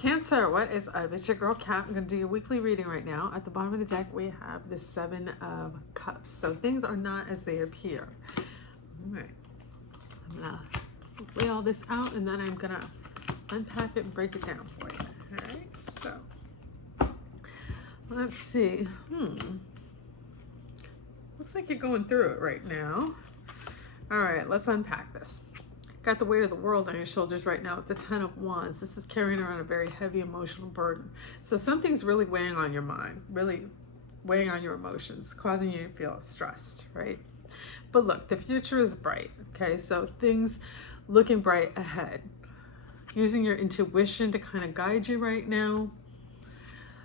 Cancer, what is up? It's your girl Kat. I'm going to do your weekly reading right now. At the bottom of the deck, we have the Seven of Cups. So things are not as they appear. All right. I'm going to lay all this out, and then I'm going to unpack it and break it down for you. All right. So let's see. Looks like you're going through it right now. All right. Let's unpack this. Got the weight of the world on your shoulders right now with the Ten of Wands. This is carrying around a very heavy emotional burden. So something's really weighing on your mind, really weighing on your emotions, causing you to feel stressed, right? But look, the future is bright, okay? So things looking bright ahead. Using your intuition to kind of guide you right now.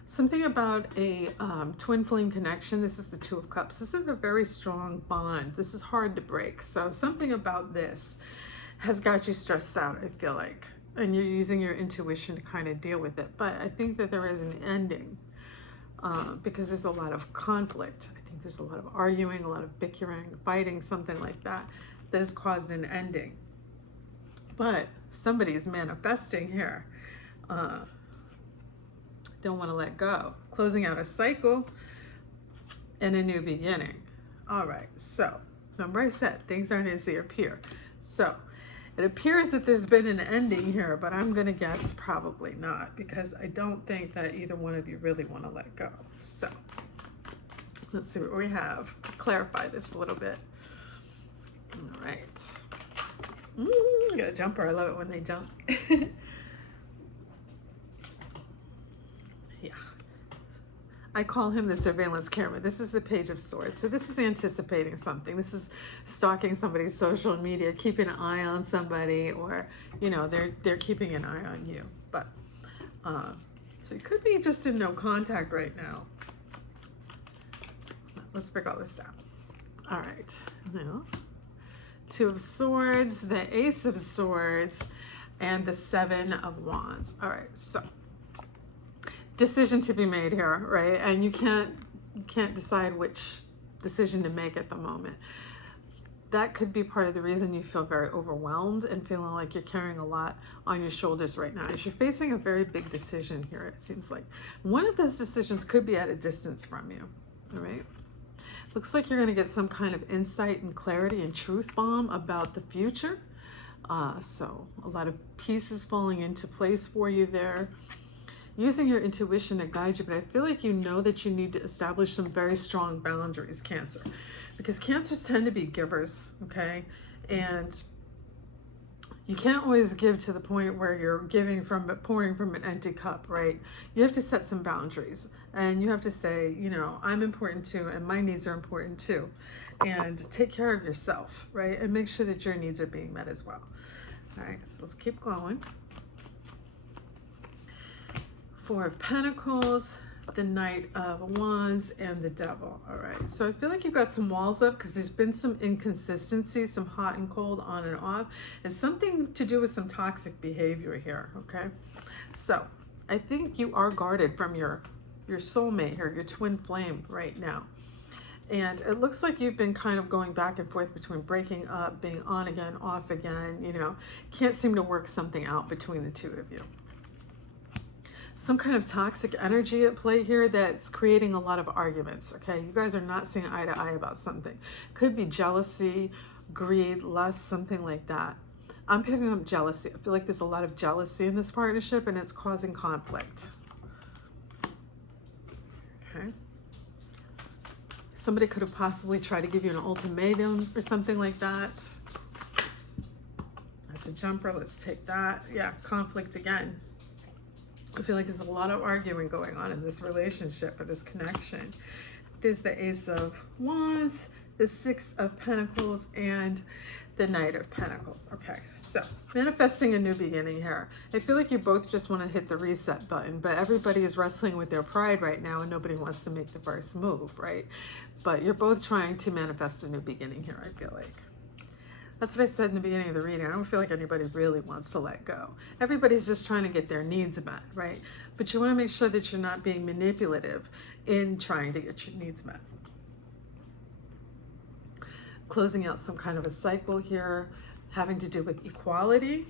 Something about a twin flame connection. This is the Two of Cups. This is a very strong bond. This is hard to break. So something about this has got you stressed out, I feel like, and you're using your intuition to kind of deal with it. But I think that there is an ending because there's a lot of conflict. I think there's a lot of arguing, a lot of bickering, fighting, something like that has caused an ending. But somebody's manifesting here. Don't want to let go. Closing out a cycle and a new beginning. All right, so remember I said things aren't as they appear. So it appears that there's been an ending here, but I'm going to guess probably not, because I don't think that either one of you really want to let go. So let's see what we have. Clarify this a little bit. All right. I got a jumper. I love it when they jump. Yeah. I call him the surveillance camera. This is the Page of Swords. So this is anticipating something. This is stalking somebody's social media, keeping an eye on somebody, or, you know, they're keeping an eye on you. But, so you could be just in no contact right now. Let's break all this down. All right. Now, Two of Swords, the Ace of Swords, and the Seven of Wands. All right, so decision to be made here, right? And you can't decide which decision to make at the moment. That could be part of the reason you feel very overwhelmed and feeling like you're carrying a lot on your shoulders right now. As you're facing a very big decision here, it seems like. One of those decisions could be at a distance from you, all right? Looks like you're going to get some kind of insight and clarity and truth bomb about the future. So a lot of pieces falling into place for you there. Using your intuition to guide you, but I feel like you know that you need to establish some very strong boundaries, Cancer, because Cancers tend to be givers, okay? And you can't always give to the point where you're pouring from an empty cup, right? You have to set some boundaries, and you have to say, you know, I'm important too, and my needs are important too, and take care of yourself, right? And make sure that your needs are being met as well. All right, so let's keep going. Four of Pentacles, the Knight of Wands, and the Devil. All right, so I feel like you've got some walls up because there's been some inconsistency, some hot and cold, on and off. It's something to do with some toxic behavior here, okay? So I think you are guarded from your soulmate here, your twin flame right now. And it looks like you've been kind of going back and forth between breaking up, being on again, off again, you know, can't seem to work something out between the two of you. Some kind of toxic energy at play here that's creating a lot of arguments, okay? You guys are not seeing eye to eye about something. Could be jealousy, greed, lust, something like that. I'm picking up jealousy. I feel like there's a lot of jealousy in this partnership, and it's causing conflict. Okay. Somebody could have possibly tried to give you an ultimatum or something like that. That's a jumper. Let's take that. Yeah, conflict again. I feel like there's a lot of arguing going on in this relationship or this connection. There's the Ace of Wands, the Six of Pentacles, and the Knight of Pentacles. Okay, so manifesting a new beginning here. I feel like you both just want to hit the reset button, but everybody is wrestling with their pride right now, and nobody wants to make the first move, right? But you're both trying to manifest a new beginning here, I feel like. That's what I said in the beginning of the reading. I don't feel like anybody really wants to let go. Everybody's just trying to get their needs met, right? But you want to make sure that you're not being manipulative in trying to get your needs met. Closing out some kind of a cycle here, having to do with equality.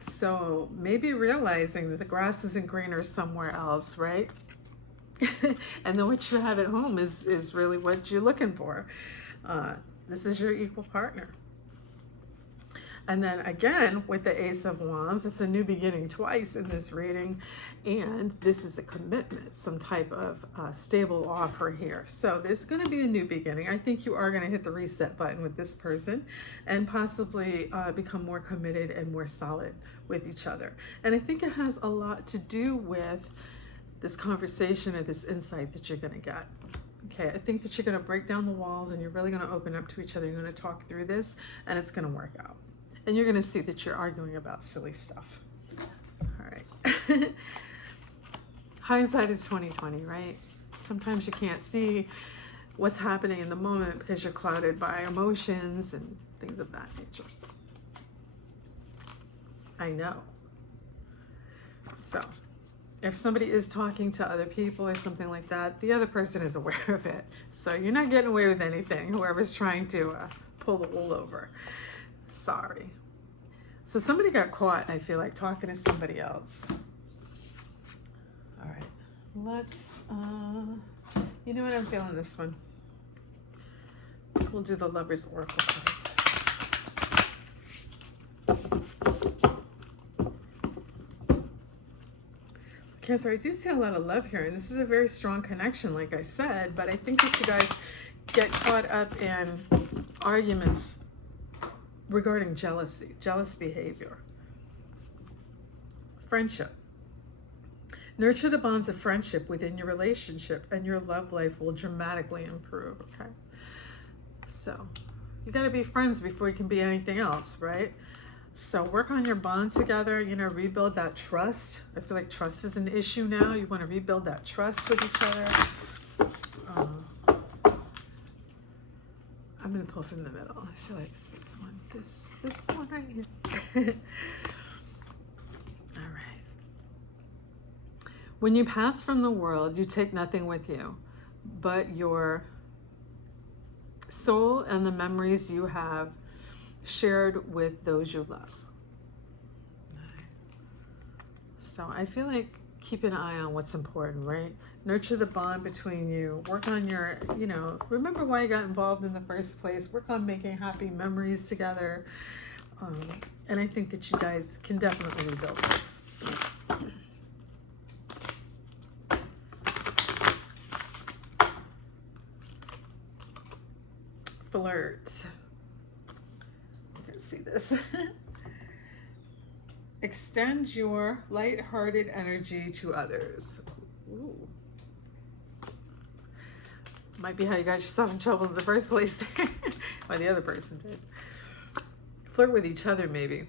So maybe realizing that the grass isn't greener somewhere else, right? And then what you have at home is really what you're looking for. This is your equal partner. And then again, with the Ace of Wands, it's a new beginning twice in this reading. And this is a commitment, some type of stable offer here. So there's going to be a new beginning. I think you are going to hit the reset button with this person and possibly become more committed and more solid with each other. And I think it has a lot to do with this conversation or this insight that you're going to get. Okay, I think that you're going to break down the walls and you're really going to open up to each other. You're going to talk through this and it's going to work out. And you're going to see that you're arguing about silly stuff. All right. Hindsight is 20/20, right? Sometimes you can't see what's happening in the moment because you're clouded by emotions and things of that nature. So, I know. So, if somebody is talking to other people or something like that, the other person is aware of it. So you're not getting away with anything, whoever's trying to pull the wool over. Sorry. So somebody got caught, I feel like, talking to somebody else. All right. Let's, you know what, I'm feeling this one. We'll do the Lover's Oracle cards. Cancer, I do see a lot of love here, and this is a very strong connection, like I said, but I think that you guys get caught up in arguments regarding jealousy, jealous behavior. Friendship. Nurture the bonds of friendship within your relationship and your love life will dramatically improve, okay? So you got to be friends before you can be anything else, right? So work on your bond together, you know, rebuild that trust. I feel like trust is an issue now. You want to rebuild that trust with each other. I'm going to pull from the middle. I feel like it's this one. This one right here. All right. When you pass from the world, you take nothing with you but your soul and the memories you have shared with those you love. So I feel like keep an eye on what's important, right? Nurture the bond between you. Work on your, you know, remember why you got involved in the first place. Work on making happy memories together. And I think that you guys can definitely rebuild this. Flirt. You can see this. Extend your light-hearted energy to others. Ooh. Might be how you got yourself in trouble in the first place there. Well, the other person did. Flirt with each other, maybe.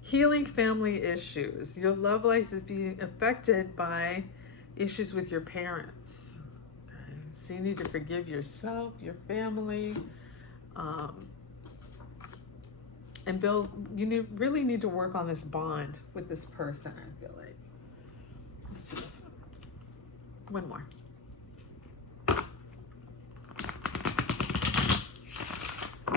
Healing family issues. Your love life is being affected by issues with your parents. Okay. So you need to forgive yourself, your family, and build, really need to work on this bond with this person, I feel like. Let's do this one. One more. I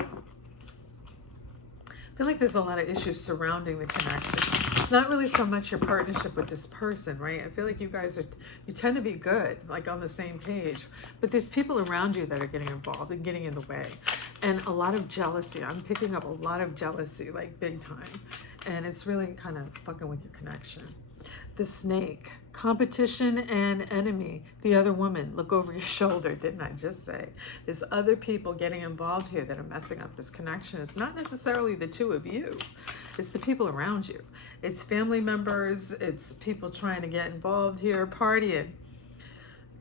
feel like there's a lot of issues surrounding the connection. It's not really so much your partnership with this person, right? I feel like you guys are, you tend to be good, like on the same page, but there's people around you that are getting involved and getting in the way. And a lot of jealousy. I'm picking up a lot of jealousy, like big time. And it's really kind of fucking with your connection. The snake. Competition and enemy. The other woman. Look over your shoulder, didn't I just say? There's other people getting involved here that are messing up this connection. It's not necessarily the two of you. It's the people around you. It's family members. It's people trying to get involved here, partying.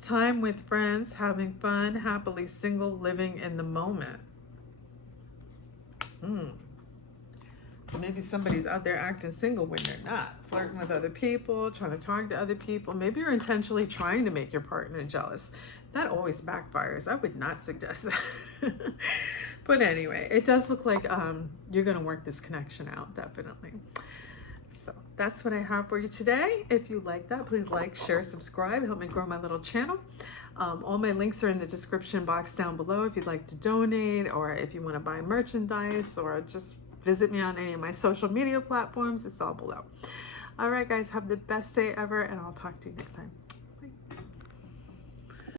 Time with friends, having fun, happily single, living in the moment. Maybe somebody's out there acting single when they're not. Flirting with other people, trying to talk to other people. Maybe you're intentionally trying to make your partner jealous. That always backfires. I would not suggest that. But anyway, it does look like you're going to work this connection out, definitely. So that's what I have for you today. If you like that, please like, share, subscribe. Help me grow my little channel. All my links are in the description box down below if you'd like to donate or if you want to buy merchandise or just visit me on any of my social media platforms. It's all below. All right, guys, have the best day ever, and I'll talk to you next time.